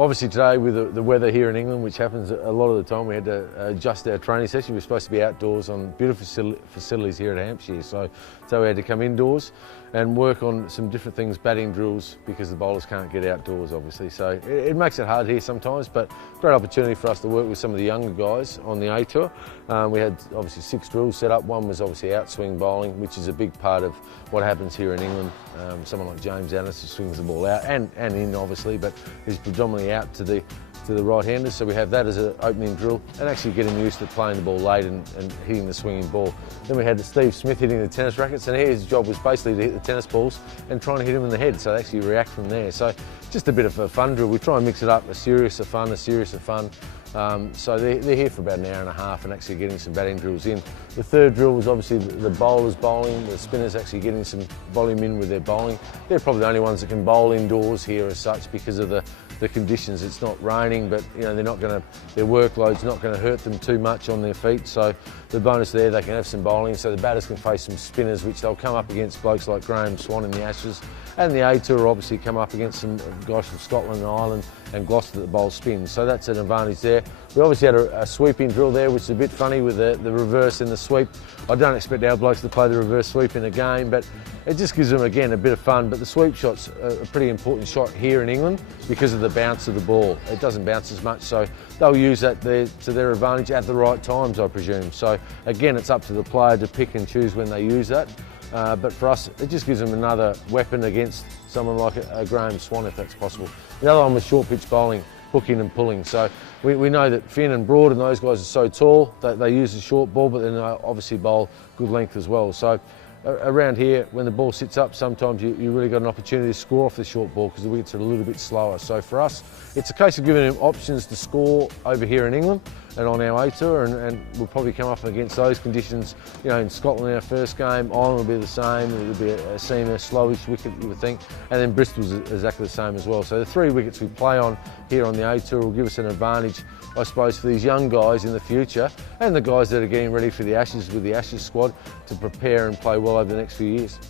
Obviously today with the weather here in England, which happens a lot of the time, we had to adjust our training session. We're supposed to be outdoors on beautiful facilities here at Hampshire, so we had to come indoors and work on some different things, batting drills, because the bowlers can't get outdoors obviously. So it makes it hard here sometimes, but great opportunity for us to work with some of the younger guys on the A Tour. We had obviously 6 drills set up. One was obviously outswing bowling, which is a big part of what happens here in England. Someone like James Annis who swings the ball out and in obviously, but he's predominantly out to the right-handers, so we have that as an opening drill and actually getting used to playing the ball late and hitting the swinging ball. Then we had Steve Smith hitting the tennis rackets, and his job was basically to hit the tennis balls and trying to hit them in the head, so they actually react from there. So just a bit of a fun drill. We try and mix it up, a serious of fun. So they're here for about an hour and a half and actually getting some batting drills in. The third drill was obviously the bowlers bowling, the spinners actually getting some volume in with their bowling. They're probably the only ones that can bowl indoors here as such because of the conditions. It's not raining, but you know their workload's not going to hurt them too much on their feet. So the bonus there, they can have some bowling, so the batters can face some spinners, which they'll come up against blokes like Graham Swan in the Ashes, and the A Tour obviously come up against some guys from Scotland and Ireland and Gloucester that bowl spins. So that's an advantage there. We obviously had a sweeping drill there, which is a bit funny with the reverse and the sweep. I don't expect our blokes to play the reverse sweep in a game, but it just gives them, again, a bit of fun. But the sweep shot's a pretty important shot here in England because of the bounce of the ball. It doesn't bounce as much, so they'll use that to their advantage at the right times, I presume. So again, it's up to the player to pick and choose when they use that. But for us, it just gives them another weapon against someone like a Graham Swan, if that's possible. The other one was short pitch bowling, hooking and pulling. So we know that Finn and Broad and those guys are so tall that they use the short ball, but then they obviously bowl good length as well. So around here, when the ball sits up, sometimes you really got an opportunity to score off the short ball because the wickets are a little bit slower. So for us, it's a case of giving them options to score over here in England and on our A Tour, and we'll probably come up against those conditions. You know, in Scotland, our first game, Ireland will be the same. It'll be a seamer, slowish wicket, you would think, and then Bristol's exactly the same as well. So the 3 wickets we play on here on the A Tour will give us an advantage, I suppose, for these young guys in the future and the guys that are getting ready for the Ashes with the Ashes squad to prepare and play well over the next few years.